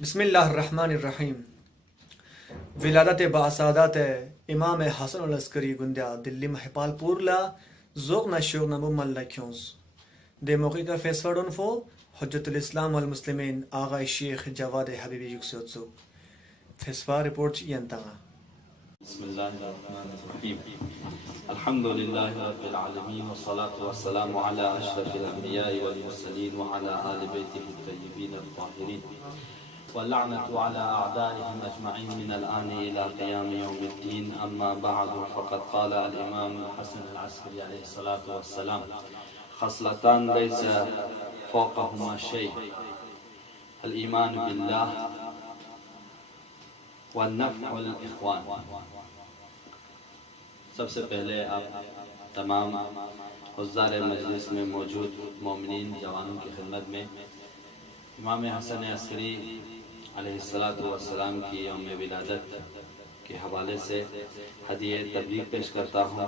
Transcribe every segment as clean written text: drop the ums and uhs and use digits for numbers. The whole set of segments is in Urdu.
بسم اللہ الرحمن الرحیم. ولادت باسادات امام حسن العسکری گندیا دلی محپال پورلا ذوق نشوق نبو ملکیونز دے موقع کا فیسفرڈون فو حجت الاسلام والمسلمین آغا شیخ جواد حبیبی یکسوتسو فیسفا رپورٹ ینتاغا. بسم اللہ الرحمن الرحیم. الحمد للہ رب العالمین والصلاة والسلام علی اشرف الانبیاء والمرسلین وعلی آل بیتہ الطیبین الطاہرین واللعنة على أعدائهم أجمعين من الآن إلى قيام يوم الدين. أما بعد فقد قال الإمام حسن العسكري عليه الصلاة والسلام: خصلتان ليس فوقهما شيء، الإيمان بالله والنفع الإخوان. سب سے پہلے آپ تمام حضار مجلس میں موجود مومنین جوانوں کی خدمت میں امام حسن عسکری علیہ السلام کی یوم ولادت کے حوالے سے ہدیہ تبریک پیش کرتا ہوں،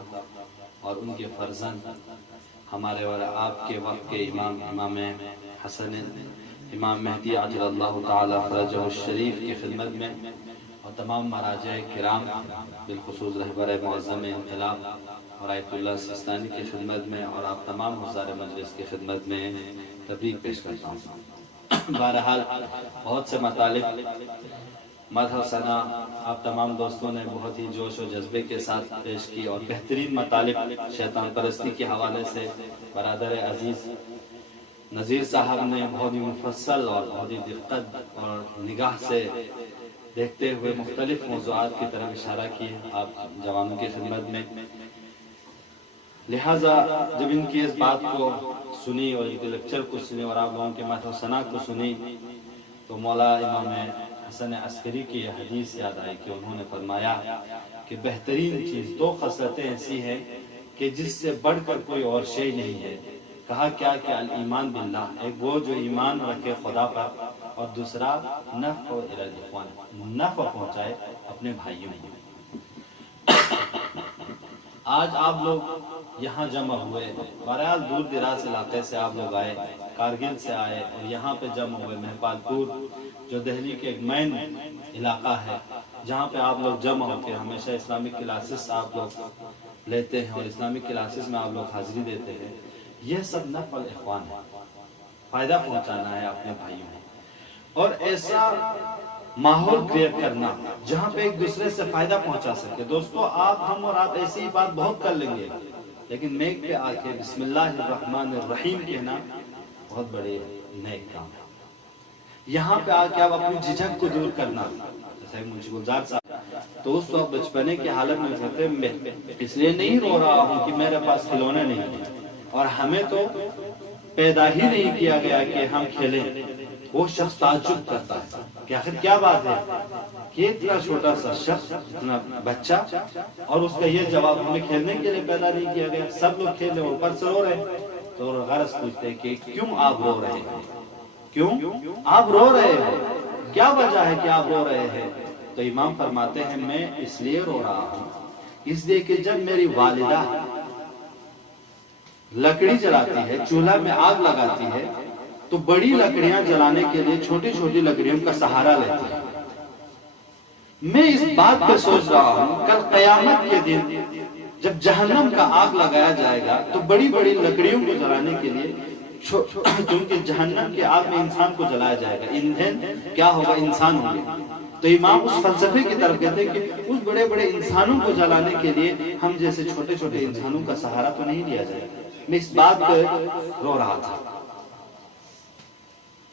اور ان کے فرزند ہمارے اور آپ کے وقت کے امام حسن امام مہدی عجل اللہ تعالی فرجہ الشریف کی خدمت میں، اور تمام مراجع کرام بالخصوص رہبر معظم انقلاب اور آیت اللہ سیستانی کی خدمت میں، اور آپ تمام حضار مجلس کی خدمت میں تبریک پیش کرتا ہوں. بہرحال بہت سے مطالب مدح و ثنا آپ تمام دوستوں نے بہت ہی جوش و جذبے کے ساتھ پیش کی، اور بہترین مطالب شیطان پرستی کے حوالے سے برادر عزیز نذیر صاحب نے بہت ہی مفصل اور بہت ہی دقت اور نگاہ سے دیکھتے ہوئے مختلف موضوعات کی طرف اشارہ کی آپ جوانوں کی خدمت میں. لہٰذا جب ان کی اس بات کو سنی اور ان کے لیکچر کو سنی اور آپ لوگوں کے مدح و ثنا کو سنی تو مولا امام حسن عسکری کی یہ حدیث یاد آئی کہ انہوں نے فرمایا کہ بہترین چیز دو خصلتیں ایسی ہیں کہ جس سے بڑھ کر کوئی اور شے نہیں ہے. کہا کیا کہ الایمان باللہ، ایک وہ جو ایمان رکھے خدا پر، اور دوسرا نفع الی الاخوان، نفع پہنچائے اپنے بھائیوں کو. آج آپ لوگ یہاں جمع ہوئے، بہرحال دور دراز علاقے سے آپ لوگ آئے، کارگل سے آئے اور یہاں پہ جمع ہوئے. محپال پور جو دہلی کے ایک مین علاقہ ہے جہاں پہ آپ لوگ جمع ہوتے ہیں، ہمیشہ اسلامک کلاسز آپ لوگ لیتے ہیں اور اسلامک کلاسز میں آپ لوگ حاضری دیتے ہیں. یہ سب نفع الاخوان ہے، فائدہ پہنچانا ہے اپنے بھائیوں کو، اور ایسا ماحول کریٹ کرنا جہاں پہ ایک دوسرے سے فائدہ پہنچا سکے. دوستو ہم اور آپ ایسی ہی بات بہت کر لیں گے، لیکن میک پہ آ کے بسم اللہ الرحمن الرحیم کہنا بہت بڑے نیک کام ہے. یہاں پہ آ کے آپ اپنی جھجک کو دور کرنا، جیسے منشی گلزار صاحب تو اس وقت بچپنے کی حالت میں کہتے ہیں میں اس لیے نہیں رو رہا ہوں کہ میرے پاس کھلونے نہیں ہیں، اور ہمیں تو پیدا ہی نہیں کیا گیا کہ ہم کھیلیں. وہ شخص تعجب کرتا ہے کہ آخر کیا بات ہے کہ اتنا چھوٹا سا شخص، اتنا بچہ، اور اس کا یہ جواب ہمیں کھیلنے کے لیے پیدا نہیں کیا گیا، سب لوگ کھیل رہے ہیں، اوپر سے رو رہے ہیں. تو غرض پوچھتے ہیں کہ کیوں آپ رو رہے ہیں، کیوں آپ رو رہے ہیں، کیا وجہ ہے کہ آپ رو رہے ہیں؟ تو امام فرماتے ہیں میں اس لیے رو رہا ہوں اس لیے کہ جب میری والدہ لکڑی جلاتی ہے، چولہا میں آگ لگاتی ہے، تو بڑی لکڑیاں جلانے کے لیے چھوٹی چھوٹی لکڑیوں کا سہارا لیتی ہے. میں اس بات پہ سوچ رہا ہوں کل قیامت کے دن جب جہنم کا آگ لگایا جائے گا تو بڑی بڑی لکڑیوں کو جلانے کے لیے، کیونکہ جہنم کے آگ میں انسان کو جلایا جائے گا، ایندھن کیا ہوگا؟ انسان ہوں گے. تو امام اس فلسفے کی طرف کہتے ہیں کہ اس بڑے بڑے انسانوں کو جلانے کے لیے ہم جیسے چھوٹے چھوٹے انسانوں کا سہارا تو نہیں لیا جائے گا. میں اس بات پہ رو رہا تھا.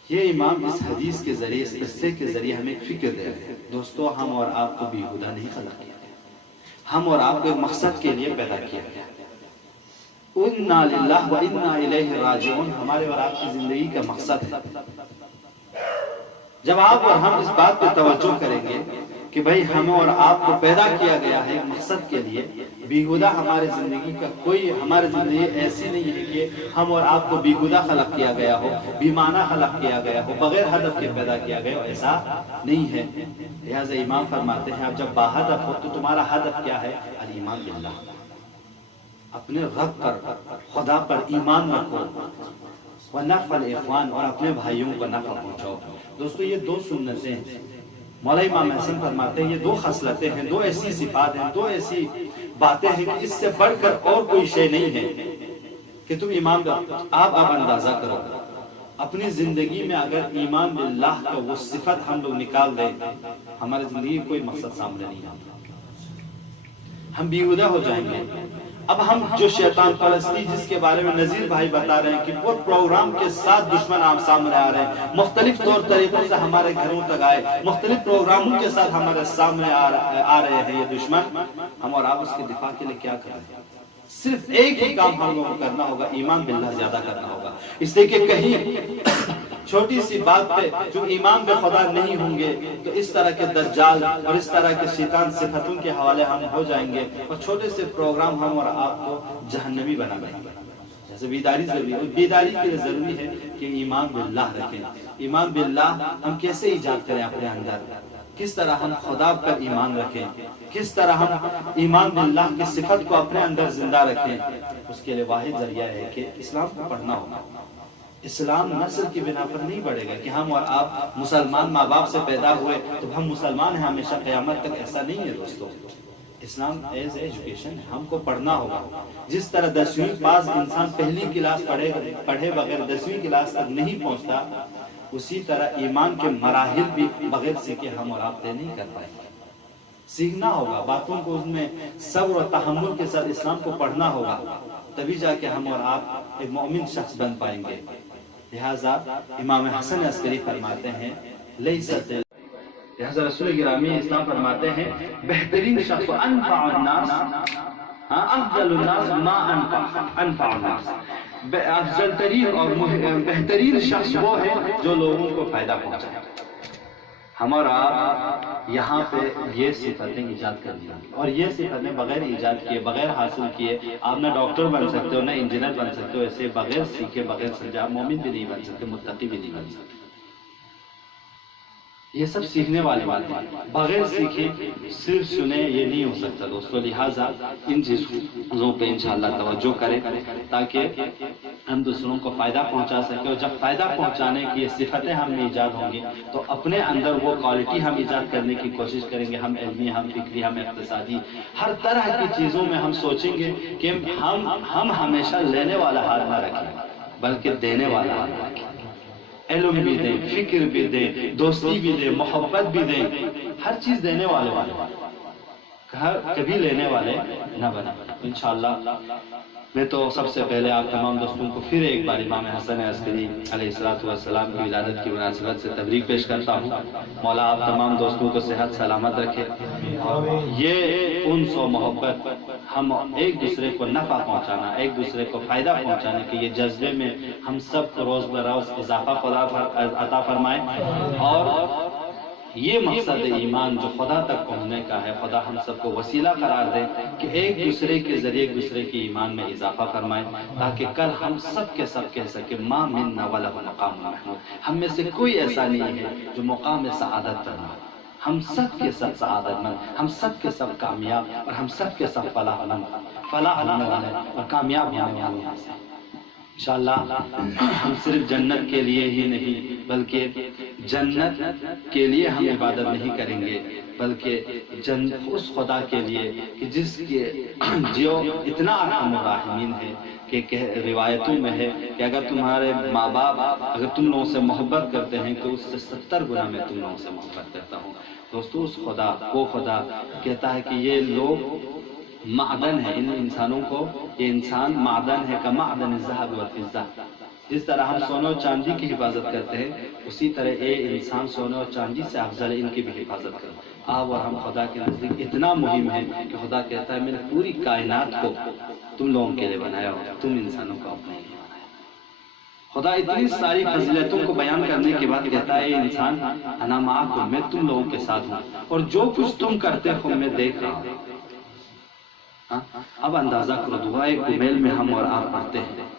یہ امام اس حدیث کے ذریعے، اس قصے کے ذریعے ہمیں ایک فکر دے رہے ہیں. دوستو ہم اور آپ کو بیہودہ نہیں خلق کیا گیا، ہم اور آپ کو ایک مقصد کے لیے پیدا کیا گیا. اِنَّا لِلَّهِ وَإِنَّا إِلَيْهِ رَاجِعُونَ ہمارے اور آپ کی زندگی کا مقصد ہے. جب آپ اور ہم اس بات پہ توجہ کریں گے کہ بھائی ہمیں اور آپ کو پیدا کیا گیا ہے مقصد کے لیے، بیہودہ ہمارے زندگی کا کوئی، ہماری زندگی ایسی نہیں ہے کہ ہم اور آپ کو بیہودہ خلق کیا گیا ہو، بیمانہ خلق کیا گیا ہو، بغیر ہدف کے پیدا کیا گیا ہو، ایسا نہیں ہے۔ لہٰذا امام فرماتے ہیں اب جب باہدف ہو تو تمہارا ہدف کیا ہے؟ الایمان باللہ، اپنے رب پر، خدا پر ایمان رکھو، ونفع الاخوان، اور اپنے بھائیوں کو نفع پہنچاؤ۔ دوستو یہ دو سنتیں ہیں، مولا امام حسن فرماتے ہیں یہ دو خصلتیں ہیں، دو ایسی صفات ہیں، دو ایسی باتیں ہیں کہ اس سے بڑھ کر اور کوئی شے نہیں ہے کہ تم ایمان آپ اندازہ کرو اپنی زندگی میں اگر ایمان باللہ کا وہ صفت ہم لوگ نکال دیں، ہماری زندگی کوئی مقصد سامنے نہیں آتا، ہم بیہودہ ہو جائیں گے۔ اب ہم جو شیطان پرستی جس کے بارے میں نذیر بھائی بتا رہے ہیں کہ وہ پروگرام کے ساتھ دشمن عام سامنے آ رہے ہیں، مختلف طور طریقوں سے ہمارے گھروں تک آئے، مختلف پروگراموں کے ساتھ ہمارے سامنے آ رہے ہیں یہ دشمن، ہم اور آپ اس کے دفاع کے لیے کیا کریں؟ صرف ایک ہی کام ہم لوگوں کو کرنا ہوگا، ایمان باللہ زیادہ کرنا ہوگا۔ اس لیے کہ کہیں چھوٹی سی بات پہ جو ایمان بے خدا نہیں ہوں گے تو اس طرح کے دجال اور اس طرح کے شیطان صفتوں کے حوالے ہم ہو جائیں گے، اور چھوٹے سے پروگرام ہم اور آپ کو جہنمی بنا دیں گے۔ جیسے بیداری ضروری ہے، بیداری کے لیے ضروری ہے کہ ایمان باللہ رکھیں۔ ایمان باللہ ہم کیسے ایجاد کریں اپنے اندر، کس طرح ہم خدا پر ایمان رکھیں، کس طرح ہم ایمان باللہ کی صفت کو اپنے اندر زندہ رکھیں، اس کے لیے واحد ذریعہ ہے کہ اسلام کو پڑھنا ہوگا۔ اسلام نسل کی بنا پر نہیں بڑھے گا کہ ہم اور آپ مسلمان ماں باپ سے پیدا ہوئے تو ہم مسلمان ہیں ہمیشہ قیامت تک، ایسا نہیں ہے دوستو۔ اسلام ایز ایجوکیشن ہے، ہم کو پڑھنا ہوگا۔ جس طرح 10ویں پاس انسان پہلی کلاس پڑھے بغیر 10ویں کلاس تک نہیں پہنچتا، اسی طرح ایمان کے مراحل بھی بغیر سیکھے ہم اور آپ طے نہیں کر پائیں گے۔ سیکھنا ہوگا باتوں کو، اس میں صبر و تحمل کے ساتھ اسلام کو پڑھنا ہوگا، تبھی جا کے ہم اور آپ ایک مومن شخص بن پائیں گے۔ لہٰذا امام حسن عسکری فرماتے ہیں لہٰذا رسول گرامی اسلام فرماتے ہیں بہترین شخص انفع الناس، افضل الناس ما انفع الناس، افضل ترین اور بہترین شخص وہ ہے جو لوگوں کو فائدہ پہنچائے۔ ہمارا یہاں پہ یہ صفتیں ایجاد کرنی ہیں، اور یہ صفتیں بغیر ایجاد کیے، بغیر حاصل کیے آپ نہ ڈاکٹر بن سکتے ہو، نہ انجینئر بن سکتے ہو، ایسے بغیر سیکھے، بغیر سمجھے آپ مومن بھی نہیں بن سکتے، متقی بھی نہیں بن سکتے۔ یہ سب سیکھنے والی باتیں ہیں، بغیر سیکھے صرف سنے یہ نہیں ہو سکتا دوستو۔ لہٰذا ان چیزوں پہ انشاءاللہ توجہ کریں تاکہ ہم دوسروں کو فائدہ پہنچا سکیں، اور جب فائدہ پہنچانے کی صفتیں ہم میں ایجاد ہوں گی تو اپنے اندر وہ کوالٹی ہم ایجاد کرنے کی کوشش کریں گے۔ ہم علمی، ہم فکری، ہم اقتصادی، ہر طرح کی چیزوں میں ہم سوچیں گے کہ ہم ہمیشہ لینے والا ہاتھ نہ رکھیں بلکہ دینے والا ہاتھ رکھیں۔ علم بھی دیں، فکر بھی دیں، دوستی بھی دیں، محبت بھی دیں، ہر چیز دینے والے کبھی لینے والے نہ بنا۔ انشاءاللہ میں تو سب سے پہلے آپ تمام دوستوں کو پھر ایک بار امام حسن عسکری علیہ السلام کی ولادت کی مناسبت سے تبریک پیش کرتا ہوں۔ مولا آپ تمام دوستوں کو صحت سلامت رکھے، اور یہ انس و محبت، ہم ایک دوسرے کو نفع پہنچانا، ایک دوسرے کو فائدہ پہنچانے کے یہ جذبے میں ہم سب کو روز بروز اضافہ خدا عطا فرمائے، اور یہ مقصد ایمان جو خدا تک پہنچنے کا ہے، خدا ہم سب کو وسیلہ قرار دے کہ ایک دوسرے کے ذریعے ایک دوسرے کے ایمان میں اضافہ فرمائے، تاکہ کل ہم سب کے سب کہہ سکے ما منا ولہ مقام محمود، ہم میں سے کوئی ایسا نہیں ہے جو مقام سعادت پر نہ، ہم سب کے سب سعادت مند، ہم سب کے سب کامیاب، اور ہم سب کے سب فلاح ہونے والے اور کامیاب ہونے والے ہیں۔ انشاءاللہ ہم صرف جنت کے لیے ہی نہیں بلکہ جنت کے لیے ہم عبادت نہیں کریں گے، بلکہ اس خدا کے لیے کہ جس کے جو اتنا ارحم الراحمین ہے کہ روایتوں میں ہے کہ اگر تمہارے ماں باپ اگر تم لوگوں سے محبت کرتے ہیں تو اس سے 70 گنا میں تم لوگوں سے محبت کرتا ہوں۔ دوستو اس خدا، وہ خدا کہتا ہے کہ یہ لوگ معدن ہے، ان انسانوں کو، یہ انسان معدن ہے، کمعدن الذهب والفضة۔ جس طرح ہم سونے اور چاندی کی حفاظت کرتے ہیں، اسی طرح یہ انسان سونے اور چاندی سے افضل ہے، ان کی بھی حفاظت کرو۔ آپ اور ہم خدا کے نزدیک اتنا مہم ہے کہ خدا کہتا ہے میں نے پوری کائنات کو تم لوگوں کے لیے بنایا ہو، تم انسانوں کو اپنے لیے بنایا۔ خدا اتنی ساری فضیلتوں کو بیان کرنے کے بعد کہتا ہے اے انسان انا معکم، میں تم لوگوں کے ساتھ ہوں اور جو کچھ تم کرتے ہو میں دیکھ رہا ہوں۔ اب اندازہ کرو دعائے کمیل میں ہم اور آپ پڑھتے ہیں